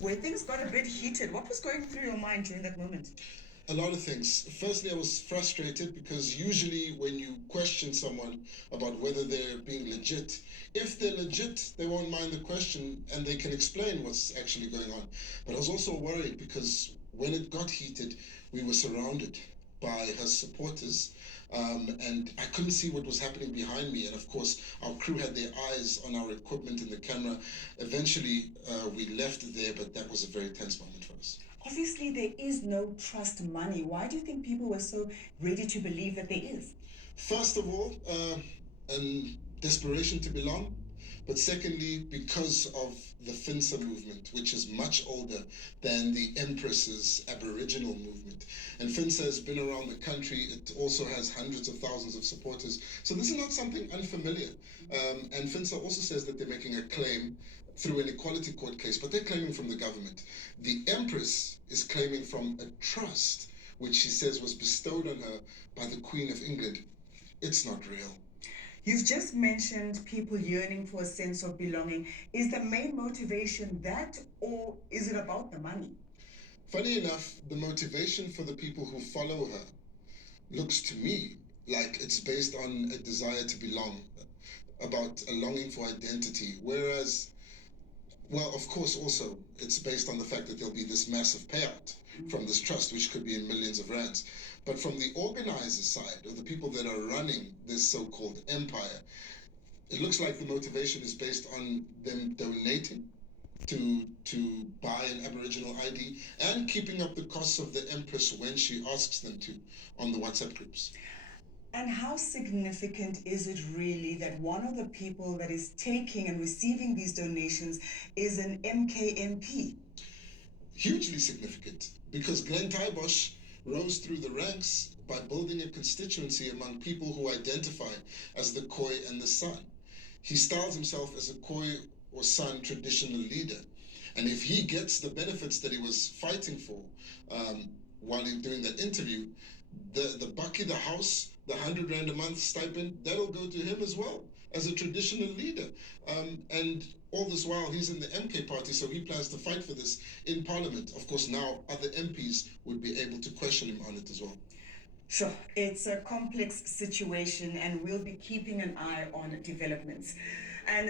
where things got a bit heated. What was going through your mind during that moment? A lot of things. Firstly, I was frustrated because usually when you question someone about whether they're being legit, if they're legit, they won't mind the question and they can explain what's actually going on. But I was also worried because when it got heated, we were surrounded by her supporters. And I couldn't see what was happening behind me. And of course, our crew had their eyes on our equipment and the camera. Eventually, we left there, but that was a very tense moment for us. Obviously, there is no trust money. Why do you think people were so ready to believe that there is? First of all, desperation to belong, but secondly, because of the Finsa movement, which is much older than the Empress's Aboriginal movement. And Finsa has been around the country. It also has hundreds of thousands of supporters. So this is not something unfamiliar. And Finsa also says that they're making a claim through an equality court case, but they're claiming from the government. The Empress is claiming from a trust, which she says was bestowed on her by the Queen of England. It's not real. You've just mentioned people yearning for a sense of belonging. Is the main motivation that, or is it about the money? Funny enough, the motivation for the people who follow her looks to me like it's based on a desire to belong, about a longing for identity. Whereas, well, of course, also it's based on the fact that there'll be this massive payout from this trust, which could be in millions of rands. But from the organizer side, or the people that are running this so-called empire, it looks like the motivation is based on them donating to buy an Aboriginal ID and keeping up the costs of the Empress when she asks them to on the WhatsApp groups. And how significant is it really that one of the people that is taking and receiving these donations is an MKMP? Hugely significant because Glenn Taibosh rose through the ranks by building a constituency among people who identify as the Khoi and the San. He styles himself as a Khoi or San traditional leader. And if he gets the benefits that he was fighting for while he doing that interview, the Baki, the house, the 100 Rand a month stipend, that'll go to him as well as a traditional leader. And all this while, he's in the MK party, so he plans to fight for this in Parliament. Of course, now other MPs would be able to question him on it as well. Sure, it's a complex situation, and we'll be keeping an eye on developments. And